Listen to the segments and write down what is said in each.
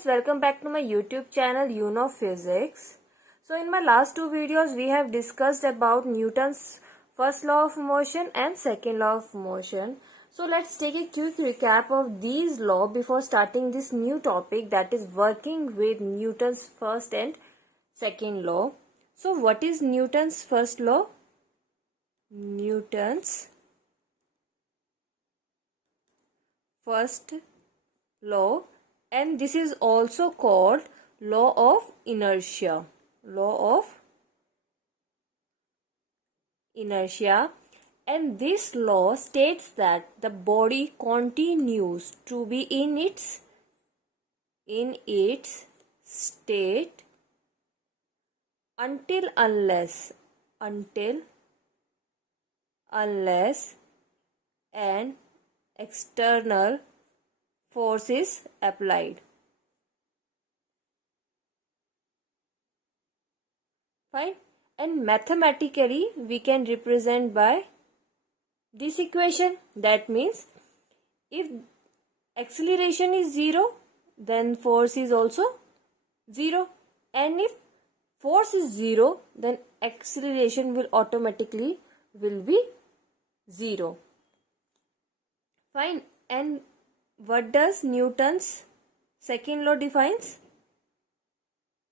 friends, welcome back to my YouTube channel You Know Physics. So in my last two videos we have discussed about Newton's first law of motion and second law of motion. So let's take a quick recap of these laws before starting this new topic, that is working with Newton's first and second law. So what is Newton's first law? Newton's first law, and this is also called law of inertia. Law of inertia, and this law states that the body continues to be in its state until unless an external force is applied. Fine. And mathematically we can represent by this equation. That means if acceleration is 0, then force is also 0, and if force is 0, then acceleration will automatically be 0. Fine. And what does Newton's second law defines?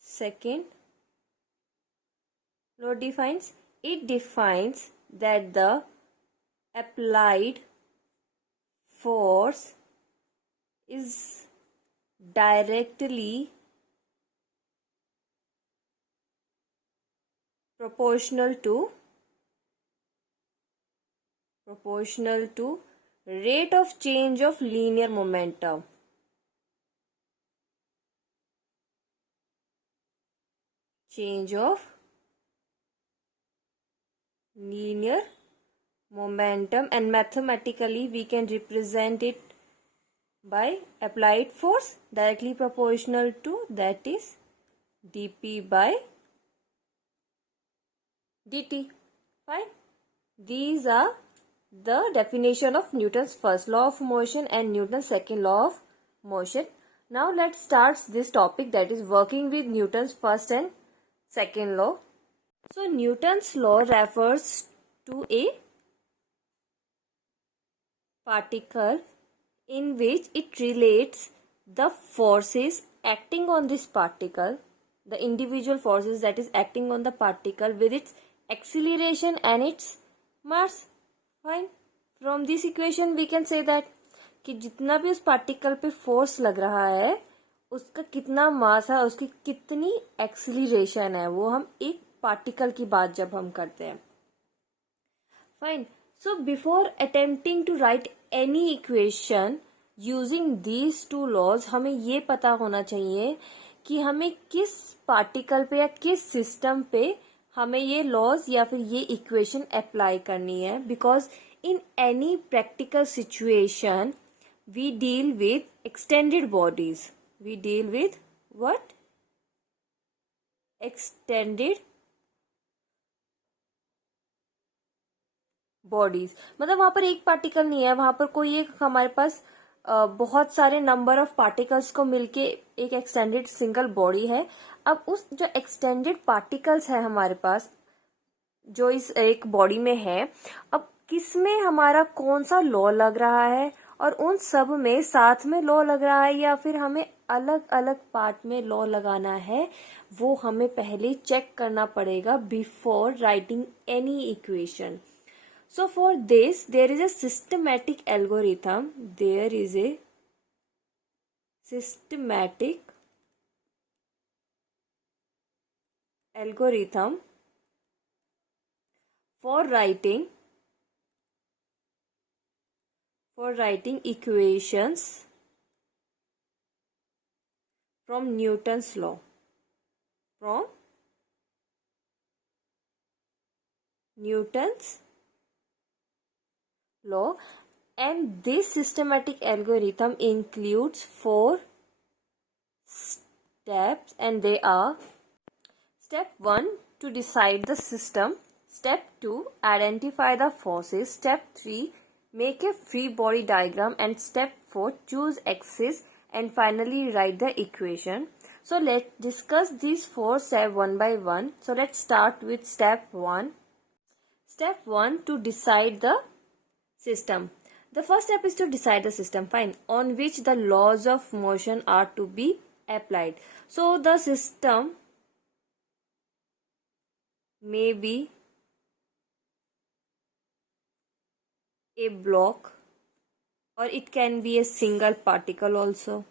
Second law defines that the applied force is directly proportional to rate of change of linear momentum. Change of linear momentum, and mathematically we can represent it by applied force directly proportional to, that is dp by dt. Fine. These are the definition of Newton's first law of motion and Newton's second law of motion. Now let's start this topic, that is working with Newton's first and second law. So Newton's law refers to a particle in which it relates the forces acting on this particle, the individual forces that is acting on the particle, with its acceleration and its mass. Fine. From this equation we can say that कि जितना भी उस particle पे force लग रहा है उसका कितना मास है, उसकी कितनी एक्सीलरेशन है, वो हम एक पार्टिकल की बात जब हम करते हैं. Fine. So before attempting to write any equation using these two laws, हमें ये पता होना चाहिए कि हमें किस पार्टिकल पे या किस सिस्टम पे हमें ये लॉज या फिर ये इक्वेशन अप्लाई करनी है. Because in any practical situation we deal with extended bodies. We deal with what? Extended bodies. मतलब वहां पर एक पार्टिकल नहीं है, वहां पर कोई एक हमारे पास बहुत सारे नंबर ऑफ पार्टिकल्स को मिलके एक एक्सटेंडेड सिंगल बॉडी है. अब उस जो एक्सटेंडेड पार्टिकल्स है हमारे पास जो इस एक बॉडी में है, अब किसमें हमारा कौन सा लॉ लग रहा है और उन सब में साथ में लॉ लग रहा है या फिर हमें अलग अलग पार्ट में लॉ लगाना है, वो हमें पहले चेक करना पड़ेगा before writing any equation. So for this there is a systematic algorithm. There is a systematic algorithm for writing equations from Newton's law. From Newton's law, and this systematic algorithm includes 4 steps, and they are: step 1 to decide the system, step 2 identify the forces, step 3 make a free body diagram, and step 4 choose axis and finally write the equation. So let's discuss these 4 steps one by one. So let's start with step 1. Step 1, to decide the system. The first step is to decide the system, fine, on which the laws of motion are to be applied. So the system may be a block, or it can be a single particle also,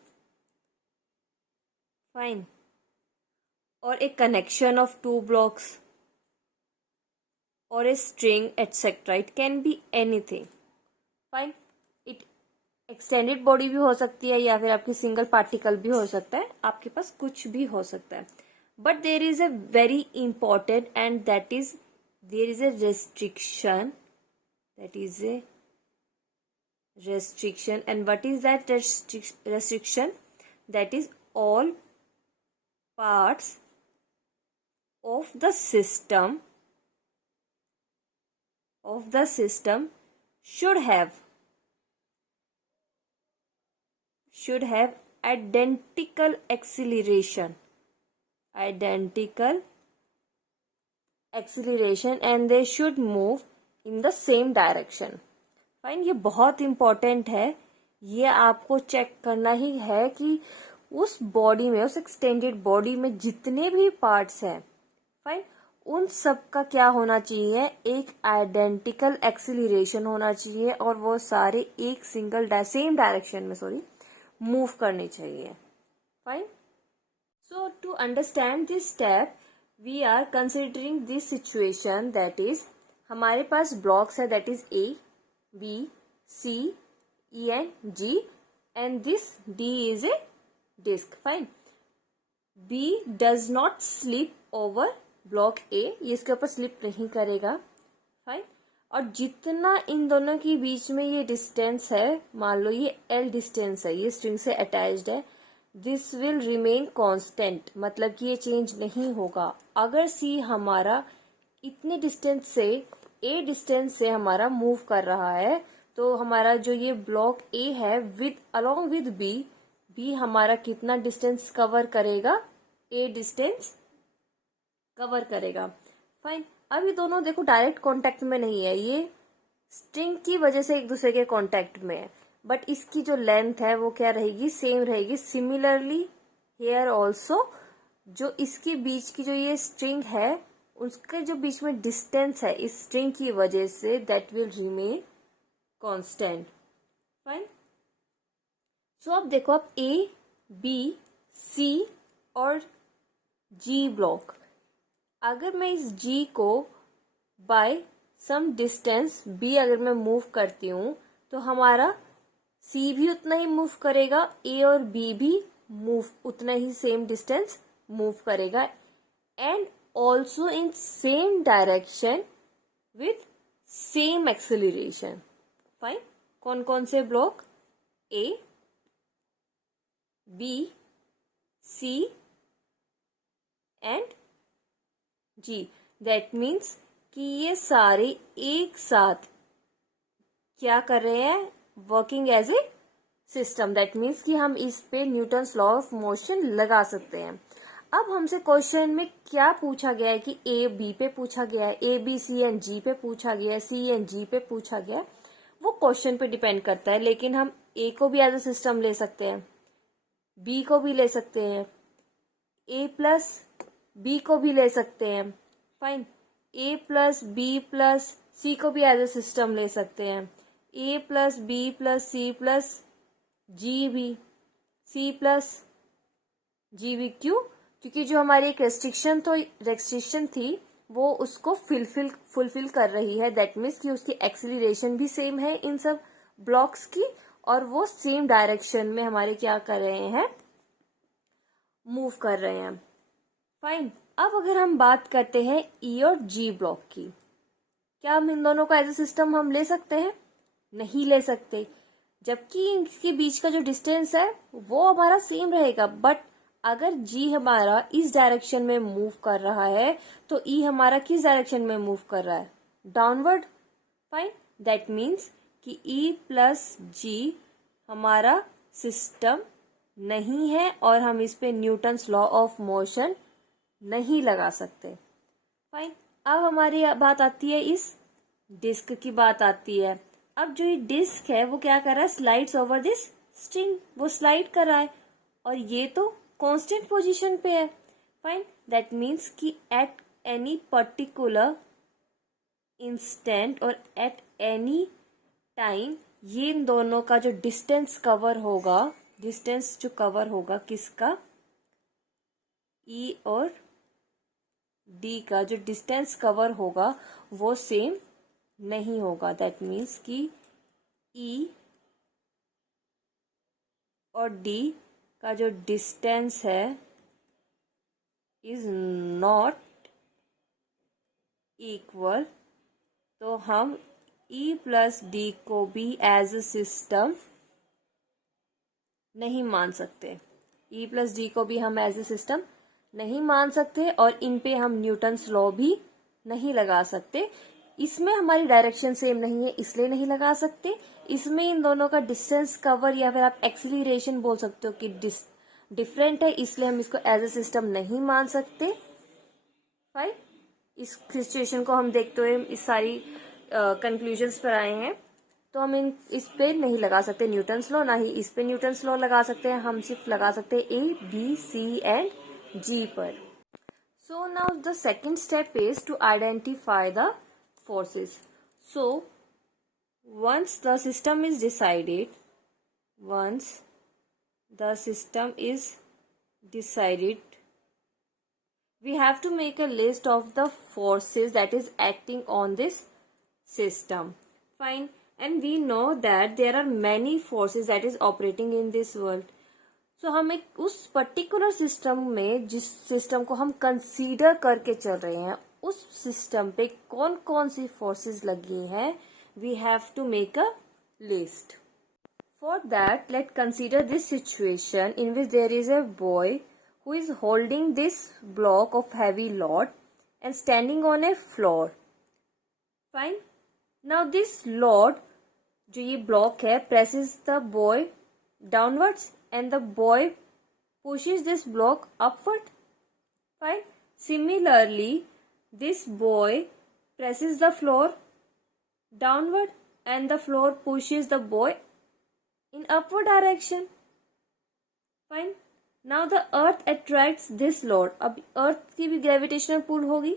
fine, or a connection of 2 blocks, or a string, etc. It can be anything, fine. It extended body भी हो सकती है या फिर आपकी single particle भी हो सकता है, आपके पास कुछ भी हो सकता है. But there is a very important and that is there is a restriction, that is A restriction. And what is that restriction? That is all parts of the system should have identical acceleration and they should move in the same direction. Fine, ये बहुत important है. ये आपको check करना ही है कि उस body में, उस एक्सटेंडेड बॉडी में जितने भी पार्ट्स हैं, फाइन, उन सब का क्या होना चाहिए, एक आइडेंटिकल एक्सीलरेशन होना चाहिए और वो सारे एक सिंगल सेम डायरेक्शन में मूव करने चाहिए. Fine. So to understand this step we are considering this situation, that is हमारे पास ब्लॉक्स है, that is A, B, C, E and G, and this D is a disk. Fine. B does not slip over block A. ये इसके ऊपर slip नहीं करेगा. Fine. और जितना इन दोनों के बीच में ये डिस्टेंस है, मान लो ये L डिस्टेंस है, ये स्ट्रिंग से अटैच्ड है, दिस विल रिमेन कांस्टेंट, मतलब कि ये चेंज नहीं होगा. अगर C हमारा इतने डिस्टेंस से, A डिस्टेंस से हमारा मूव कर रहा है, तो हमारा जो ये ब्लॉक A है अलॉन्ग विद B हमारा कितना डिस्टेंस कवर करेगा, A डिस्टेंस कवर करेगा. फाइन. अब ये दोनों देखो डायरेक्ट कांटेक्ट में नहीं है, ये स्ट्रिंग की वजह से एक दूसरे के कांटेक्ट में है, बट इसकी जो लेंथ है वो क्या रहेगी, सेम रहेगी. सिमिलरली हेयर ऑल्सो, जो इसके बीच की जो ये स्ट्रिंग है, उसके जो बीच में डिस्टेंस है इस स्ट्रिंग की वजह से, that will remain constant. Fine. So अब देखो, अब A, B, C और G ब्लॉक, अगर मैं इस G को बाय सम डिस्टेंस B अगर मैं मूव करती हूँ, तो हमारा C भी उतना ही मूव करेगा, A और B भी मूव उतना ही सेम डिस्टेंस मूव करेगा, and also in same direction with same acceleration. Fine. कौन कौन से block, A, B, C and G. That means कि ये सारे एक साथ क्या कर रहे हैं, working as a system. That means कि हम इस पे न्यूटन्स लॉ ऑफ मोशन लगा सकते हैं. अब हमसे क्वेश्चन में क्या पूछा गया है कि ए बी पे पूछा गया है, ए बी सी एंड जी पे पूछा गया है, सी एंड जी पे पूछा गया है, वो क्वेश्चन पे डिपेंड करता है. लेकिन हम ए को भी एज अ सिस्टम ले सकते हैं, बी को भी ले सकते हैं, ए प्लस बी को भी ले सकते हैं. Fine. A plus B plus C को भी एज अ सिस्टम ले सकते हैं, A plus B plus C plus G भी, सी प्लस जी भी. क्यों? क्योंकि जो हमारी एक रेस्ट्रिक्शन थी वो उसको फुलफिल कर रही है. दैट मीन्स कि उसकी एक्सीलरेशन भी सेम है इन सब ब्लॉक्स की, और वो सेम डायरेक्शन में हमारे क्या कर रहे हैं, मूव कर रहे हैं. फाइन. अब अगर हम बात करते हैं ई और जी ब्लॉक की, क्या हम इन दोनों का एज ए सिस्टम हम ले सकते हैं? नहीं ले सकते, जबकि इनके बीच का जो डिस्टेंस है वो हमारा सेम रहेगा. बट अगर जी हमारा इस डायरेक्शन में मूव कर रहा है, तो ई हमारा किस डायरेक्शन में मूव कर रहा है, डाउनवर्ड. फाइन. दैट मीन्स कि ई प्लस जी हमारा सिस्टम नहीं है और हम इस पे न्यूटन्स लॉ ऑफ मोशन नहीं लगा सकते। फाइन, अब हमारी बात आती है इस डिस्क की बात आती है। अब जो ये डिस्क है वो क्या कर रहा है, स्लाइड्स ओवर दिस स्ट्रिंग, वो स्लाइड कर रहा है और ये तो कांस्टेंट पोजीशन पे है। फाइन, दैट मीन्स कि एट एनी पर्टिकुलर इंस्टेंट और एट एनी टाइम ये इन दोनों का जो डिस्टेंस कवर होगा, डिस्टेंस जो कवर होगा किसका, ई और डी का जो डिस्टेंस कवर होगा वो सेम नहीं होगा। दैट मीन्स कि ई और डी का जो डिस्टेंस है इज नॉट इक्वल, तो हम ई प्लस डी को भी एज अ सिस्टम नहीं मान सकते। ई प्लस डी को भी हम एज ए सिस्टम नहीं मान सकते और इन पे हम न्यूटन्स लॉ भी नहीं लगा सकते। इसमें हमारी डायरेक्शन सेम नहीं है इसलिए नहीं लगा सकते। इसमें इन दोनों का डिस्टेंस कवर या फिर आप एक्सीलरेशन बोल सकते हो कि डिफरेंट है, इसलिए हम इसको एज ए सिस्टम नहीं मान सकते। फाइन, इस सिचुएशन को हम देखते हुए इस सारी कंक्लूजन्स पर आए हैं। तो हम इस पे नहीं लगा सकते न्यूटन्स लॉ, ना ही इस पे न्यूटन्स लॉ लगा सकते हैं। हम सिर्फ लगा सकते हैं ए, बी, सी एंड जी पर। So now the second step is to identify the forces. So once the system is decided, we have to make a list of the forces that is acting on this system. Fine, and we know that there are many forces that is operating in this world. So हम एक उस particular system में, जिस system को हम consider करके चल रहे हैं, उस सिस्टम पे कौन कौन सी फोर्सेस लगी हैं, we have to make a list. For that let consider this situation in which there is a boy who is holding this block of heavy load and standing on a floor. Fine, now this load, जो ये block है, presses the boy downwards and the boy pushes this block upward. Fine. Similarly, this boy presses the floor downward and the floor pushes the boy in upward direction. Fine. Now the earth attracts this load. अब earth की भी gravitational pull होगी.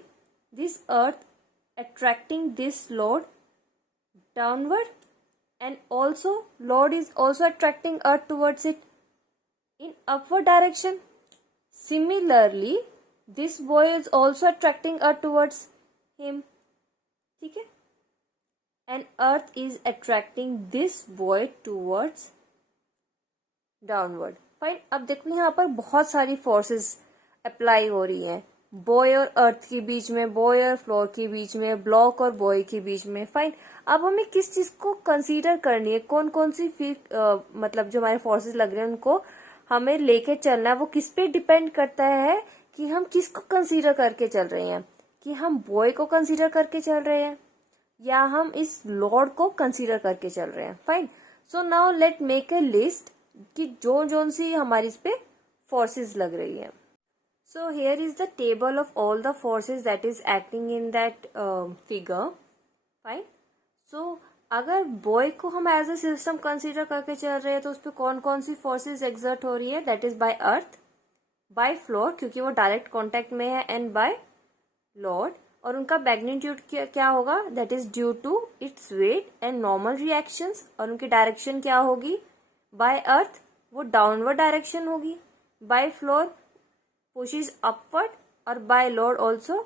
This earth attracting this load downward and also load is also attracting earth towards it in upward direction. Similarly, this boy is also attracting earth towards him. ठीक है? And earth is attracting this boy towards downward. Fine. अब देखो यहाँ पर बहुत सारी forces apply हो रही हैं, बॉय और अर्थ के बीच में, बॉय और फ्लोर के बीच में, ब्लॉक और बॉय के बीच में। फाइन, अब हमें किस चीज को कंसीडर करनी है, कौन कौन सी मतलब जो हमारे फोर्सेस लग रहे हैं उनको हमें लेके चलना है, वो किस पे डिपेंड करता है कि हम किसको कंसीडर करके चल रहे हैं, कि हम बॉय को कंसीडर करके चल रहे हैं या हम इस लॉर्ड को कंसीडर करके चल रहे हैं। Fine, so now let make a list कि जो सी हमारी इस पे फोर्सेस लग रही है। So here is the table of all the forces that is acting in that figure. Fine, so अगर बॉय को हम एज ए सिस्टम कंसीडर करके चल रहे हैं तो उस पर कौन कौन सी फोर्सेस एक्सर्ट हो रही है, that is by earth, by floor क्योंकि वो डायरेक्ट कांटेक्ट में है, एंड बाय लॉर्ड। और उनका मैग्नीट्यूड क्या होगा, that is due to its weight and normal reactions. और उनकी डायरेक्शन क्या होगी, बाय अर्थ वो डाउनवर्ड डायरेक्शन होगी, बाय फ्लोर पुशेस अपवर्ड, और by load also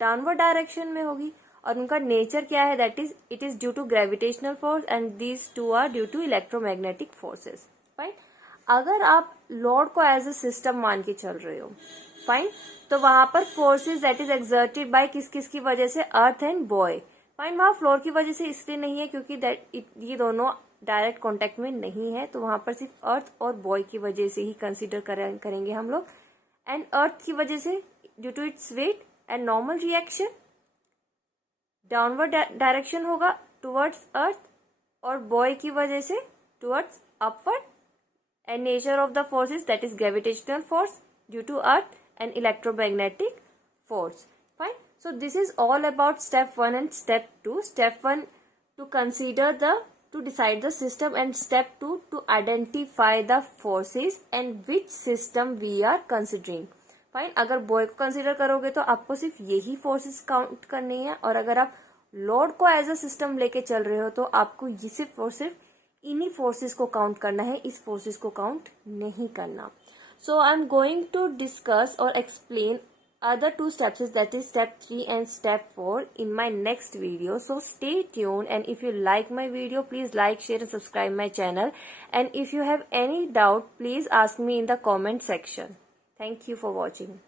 downward direction में होगी। और उनका नेचर क्या है, that is it is due to gravitational force and these two are due to electromagnetic forces. Fine, अगर आप लॉर्ड को एज ए सिस्टम मान के चल रहे हो, फाइन, तो वहां पर forces that is exerted by किस किस की वजह से, अर्थ एंड बॉय। फाइन, वहां फ्लोर की वजह से इसलिए नहीं है क्योंकि ये दोनों डायरेक्ट कॉन्टेक्ट में नहीं है, तो वहां पर सिर्फ अर्थ और बॉय की वजह से ही कंसिडर करेंगे हम लोग। एंड अर्थ की वजह से due to its weight and normal reaction downward direction होगा टुवर्ड्स अर्थ, और बॉय की वजह से towards upward and nature of the forces, that is gravitational force due to earth and electromagnetic force. Fine. So this is all about step 1 and step 2. Step 1 to decide the system, and step 2 to identify the forces and which system we are considering. Fine. अगर boy को consider करोगे तो आपको सिर्फ यही forces count करनी है, और अगर आप लॉर्ड को एज अ सिस्टम लेके चल रहे हो तो आपको ये सिर्फ और सिर्फ इन्हीं फोर्सेस को काउंट करना है, इस फोर्सेस को काउंट नहीं करना. So I am going to discuss और explain other two steps, that is step 3 and step 4, in my next video. So stay tuned, and if you like my video, please like, share and subscribe my channel, and if you have any doubt, please ask me in the comment section. Thank you for watching.